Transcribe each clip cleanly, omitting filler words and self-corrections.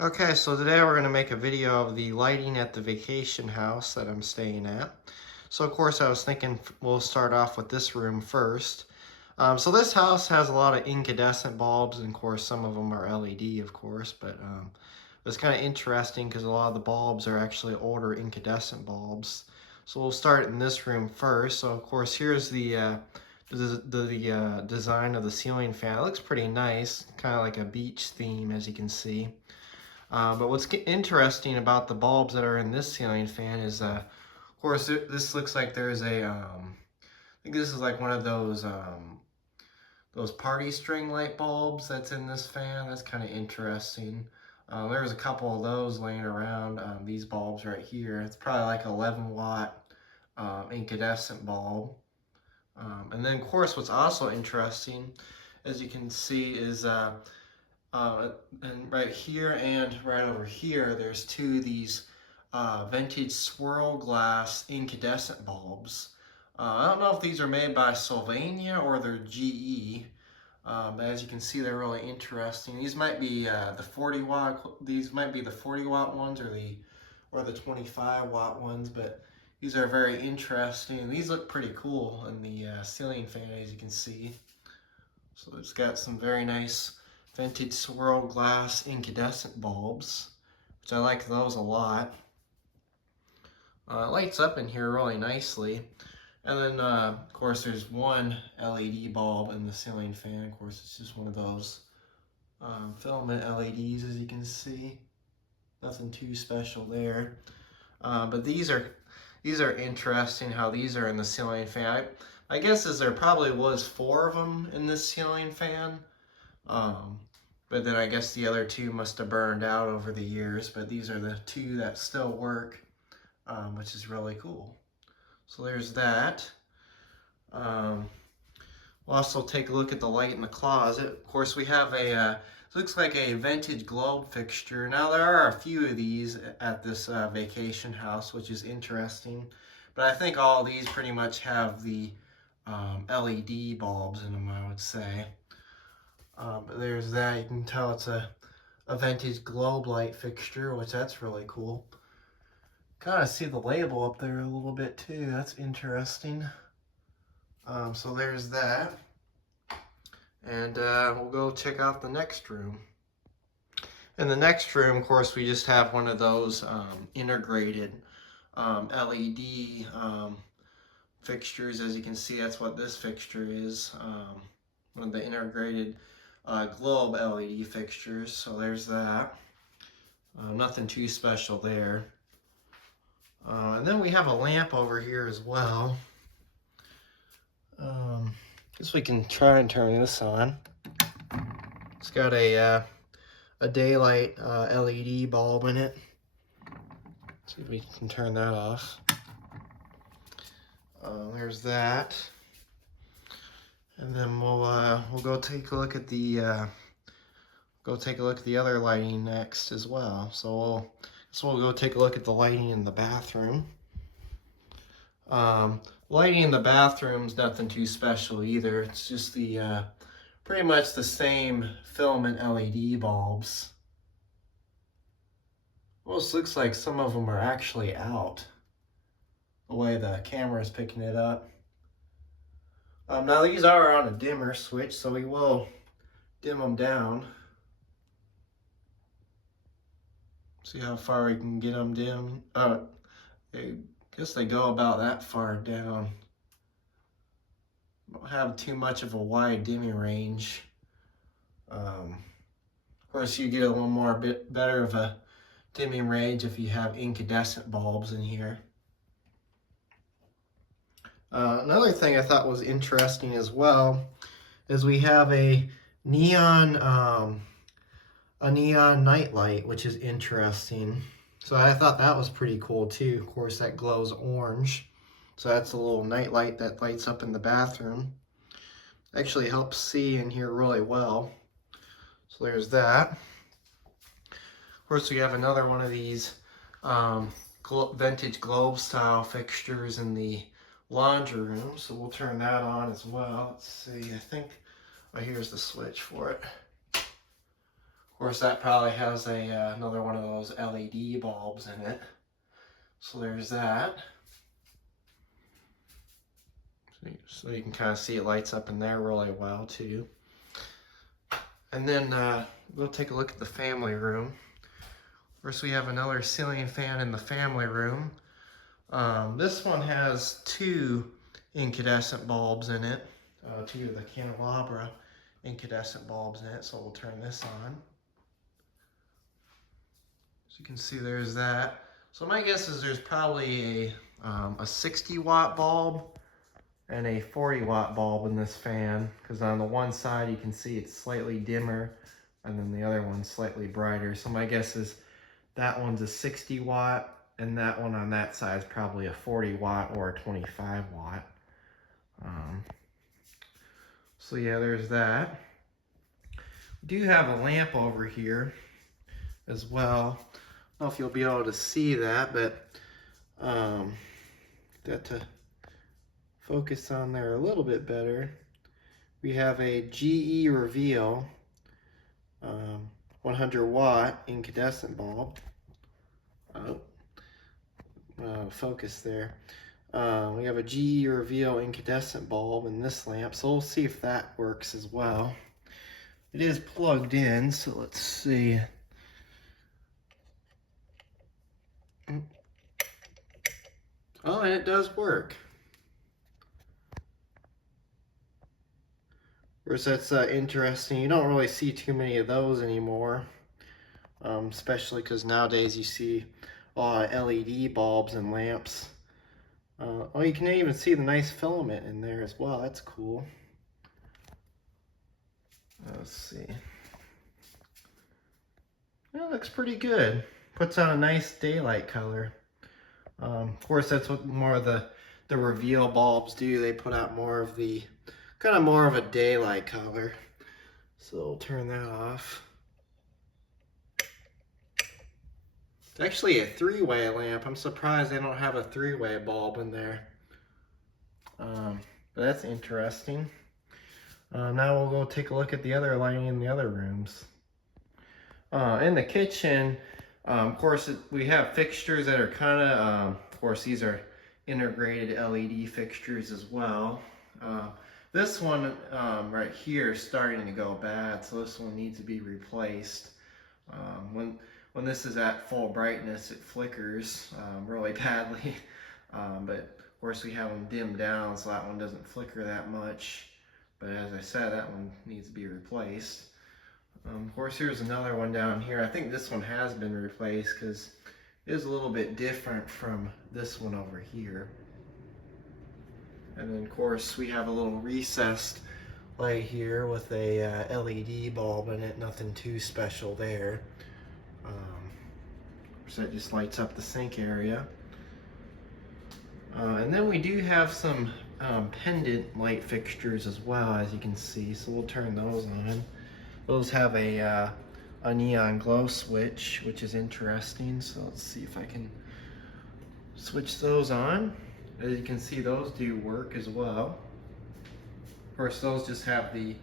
Okay, so today we're going to make a video of the lighting at the vacation house that I'm staying at. So of course I was thinking we'll start off with this room first. So this house has a lot of incandescent bulbs, and of course some of them are LED, of course, but it's kind of interesting because a lot of the bulbs are actually older incandescent bulbs. So we'll start in this room first. So of course here's the design of the ceiling fan. It looks pretty nice, kind of like a beach theme, as you can see. But what's interesting about the bulbs that are in this ceiling fan is, of course, this looks like there's I think this is like one of those party string light bulbs that's in this fan. That's kind of interesting. There's a couple of those laying around, these bulbs right here. It's probably like 11 watt incandescent bulb. And then, of course, what's also interesting, as you can see, is and right here and right over here, there's two of these vintage swirl glass incandescent bulbs. I don't know if these are made by Sylvania or they're GE. But as you can see, they're really interesting. These might be the 40 watt. These might be the 40 watt ones or the 25 watt ones. But these are very interesting. These look pretty cool in the ceiling fan, as you can see. So it's got some very nice vintage swirl glass incandescent bulbs, which I like those a lot. It lights up in here really nicely. And then, of course, there's one LED bulb in the ceiling fan. Of course, it's just one of those filament LEDs, as you can see. Nothing too special there. But these are interesting how these are in the ceiling fan. I guess as there probably was 4 of them in this ceiling fan. But then I guess the other 2 must have burned out over the years. But these are the 2 that still work, which is really cool. So there's that. We'll also take a look at the light in the closet. Of course, we have it looks like a vintage globe fixture. Now, there are a few of these at this vacation house, which is interesting. But I think all these pretty much have the LED bulbs in them, I would say. But there's that. You can tell it's a vintage globe light fixture, which that's really cool. Kind of see the label up there a little bit too. That's interesting. So there's that. And we'll go check out the next room. In the next room, of course, we just have one of those integrated LED fixtures. As you can see, that's what this fixture is. One of the integrated globe LED fixtures. So there's that. Nothing too special there. And then we have a lamp over here as well. Guess we can try and turn this on. It's got a daylight LED bulb in it. Let's see if we can turn that off. There's that. And then we'll go take a look at the other lighting next as well. So we'll go take a look at the lighting in the bathroom. Lighting in the bathroom is nothing too special either. It's just the pretty much the same filament LED bulbs. Almost looks like some of them are actually out, the way the camera is picking it up. Now these are on a dimmer switch, so we will dim them down. See how far we can get them dim. I guess they go about that far down. Don't have too much of a wide dimming range. Of course, you get a little more bit better of a dimming range if you have incandescent bulbs in here. Another thing I thought was interesting as well is we have a neon night light, which is interesting. So I thought that was pretty cool too. Of course, that glows orange. So that's a little night light that lights up in the bathroom. Actually helps see in here really well. So there's that. Of course, we have another one of these vintage globe style fixtures in the laundry room. So we'll turn that on as well. Let's see, I think, oh, here's the switch for it. Of course, that probably has another one of those LED bulbs in it. So there's that. So you can kind of see it lights up in there really well too. And then we'll take a look at the family room. First, we have another ceiling fan in the family room. This one has two incandescent bulbs in it, two of the candelabra incandescent bulbs in it. So we'll turn this on. So you can see there's that. So my guess is there's probably a 60 watt bulb and a 40 watt bulb in this fan, because on the one side you can see it's slightly dimmer and then the other one's slightly brighter. So my guess is that one's a 60 watt and that one on that side is probably a 40 watt or a 25 watt. So yeah, there's that. We do have a lamp over here as well. I don't know if you'll be able to see that, but that to focus on there a little bit better. We have a GE Reveal 100 watt incandescent bulb. Focus there. We have a GE Reveal incandescent bulb in this lamp, so we'll see if that works as well. It is plugged in, so let's see. Oh, and it does work. Of course, that's interesting. You don't really see too many of those anymore, especially because nowadays you see LED bulbs and lamps. Oh, you can even see the nice filament in there as well. That's cool. Let's see. Well, it looks pretty good. Puts on a nice daylight color. Of course, that's what more of the Reveal bulbs do. They put out more of the kind of more of a daylight color. So we'll turn that off. It's actually a three-way lamp. I'm surprised they don't have a three-way bulb in there. But that's interesting. Now we'll go take a look at the other lighting in the other rooms. In the kitchen, of course, we have fixtures that are kind of course, these are integrated LED fixtures as well. This one right here is starting to go bad, so this one needs to be replaced. When this is at full brightness, it flickers really badly. But of course, we have them dimmed down, so that one doesn't flicker that much. But as I said, that one needs to be replaced. Of course, here's another one down here. I think this one has been replaced because it is a little bit different from this one over here. And then, of course, we have a little recessed light here with a LED bulb in it. Nothing too special there. So that just lights up the sink area. And then we do have some pendant light fixtures as well, as you can see. So we'll turn those on. Those have a neon glow switch, which is interesting. So let's see if I can switch those on. As you can see, those do work as well. Of course, those just have the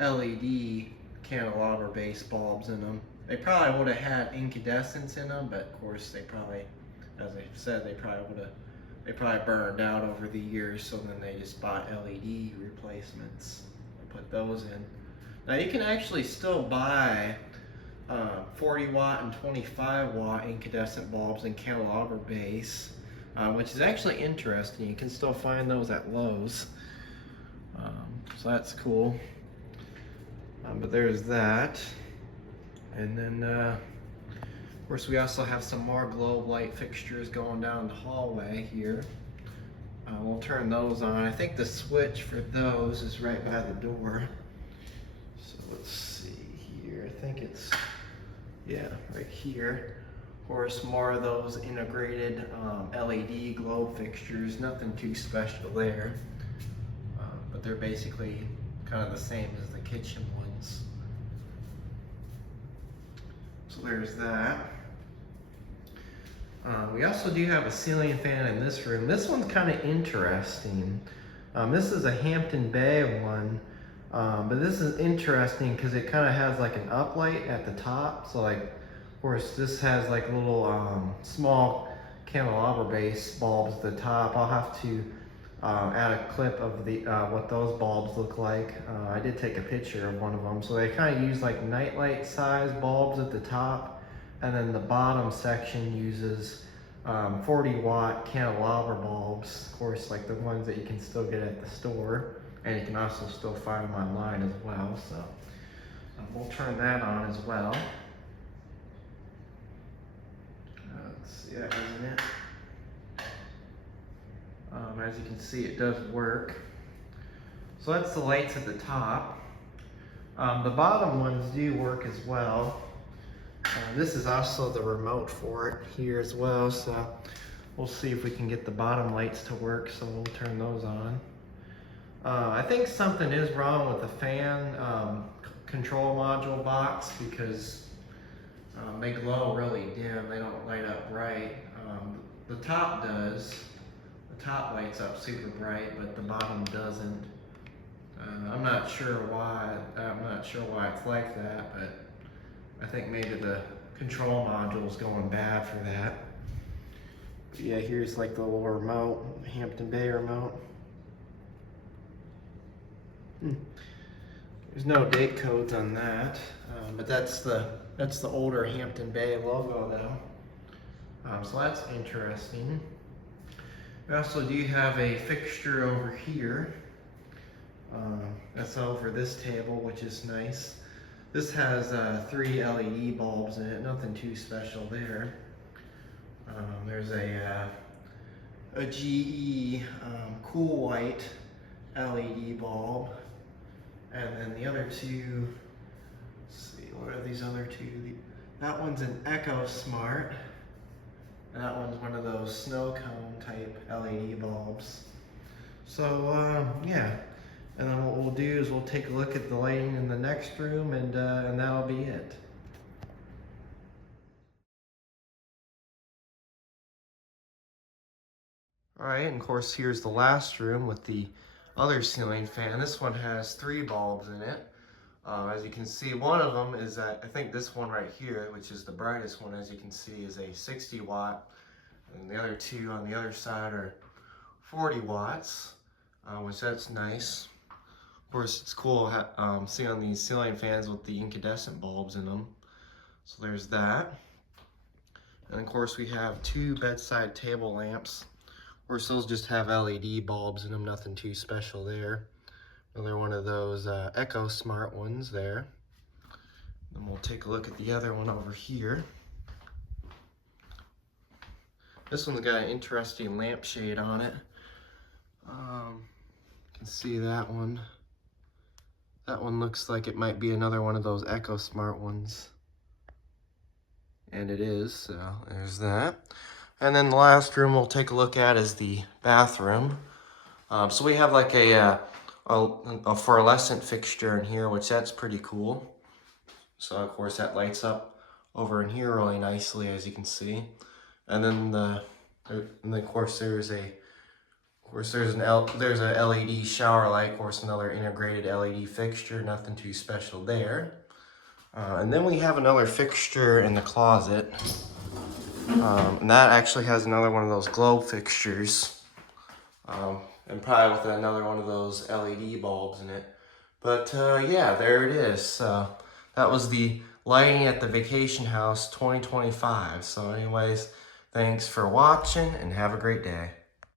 LED candelabra base bulbs in them. They probably would have had incandescents in them, but of course they probably, as I said, they probably burned out over the years, so then they just bought LED replacements and put those in. Now you can actually still buy 40 watt and 25 watt incandescent bulbs in candelabra base, which is actually interesting. You can still find those at Lowe's, so that's cool. But there's that. And then, of course, we also have some more globe light fixtures going down the hallway here. We'll turn those on. I think the switch for those is right by the door. So let's see here. I think it's, yeah, right here. Of course, more of those integrated LED globe fixtures. Nothing too special there. But they're basically kind of the same as the kitchen ones. So there's that. We also do have a ceiling fan in this room. This one's kind of interesting. This is a Hampton Bay one. But this is interesting because it kind of has like an uplight at the top. So like, of course, this has like little small candelabra base bulbs at the top. I'll have to add a clip of the what those bulbs look like. I did take a picture of one of them. So they kind of use like nightlight size bulbs at the top, and then the bottom section uses 40-watt candelabra bulbs. Of course, like the ones that you can still get at the store, and you can also still find them online as well. So we'll turn that on as well. Let's see, that isn't it. As you can see, it does work. So that's the lights at the top. The bottom ones do work as well. This is also the remote for it here as well. So we'll see if we can get the bottom lights to work. So we'll turn those on. I think something is wrong with the fan control module box because they glow really dim. They don't light up bright. The top does. The top lights up super bright, but the bottom doesn't. I'm not sure why. I'm not sure why it's like that, but I think maybe the control module is going bad for that. But yeah, here's like the little remote, Hampton Bay remote. There's no date codes on that, but that's the older Hampton Bay logo though. So that's interesting. We also do have a fixture over here. That's over this table, which is nice. This has 3 LED bulbs in it, nothing too special there. There's a GE cool white LED bulb. And then the other two, let's see, what are these other two? That one's an Echo Smart. And that one's one of those snow cone type LED bulbs. So yeah, and then what we'll do is we'll take a look at the lighting in the next room, and that'll be it. All right, and of course here's the last room with the other ceiling fan. This one has 3 bulbs in it. As you can see, one of them is I think this one right here, which is the brightest one, as you can see, is a 60 watt. And the other 2 on the other side are 40 watts, which that's nice. Of course, it's cool seeing on these ceiling fans with the incandescent bulbs in them. So there's that. And of course, we have 2 bedside table lamps. Of course, those just have LED bulbs in them, nothing too special there. Another one of those Echo Smart ones there. Then we'll take a look at the other one over here. This one's got an interesting lampshade on it. You can see that one. That one looks like it might be another one of those Echo Smart ones. And it is, so there's that. And then the last room we'll take a look at is the bathroom. So we have like a fluorescent fixture in here, which that's pretty cool. So of course that lights up over in here really nicely, as you can see. And then of course there's a LED shower light, of course another integrated LED fixture, nothing too special there. And then we have another fixture in the closet. And that actually has another one of those globe fixtures. And probably with another one of those LED bulbs in it. But yeah, there it is. That was the lighting at the vacation house 2025. So anyways, thanks for watching and have a great day.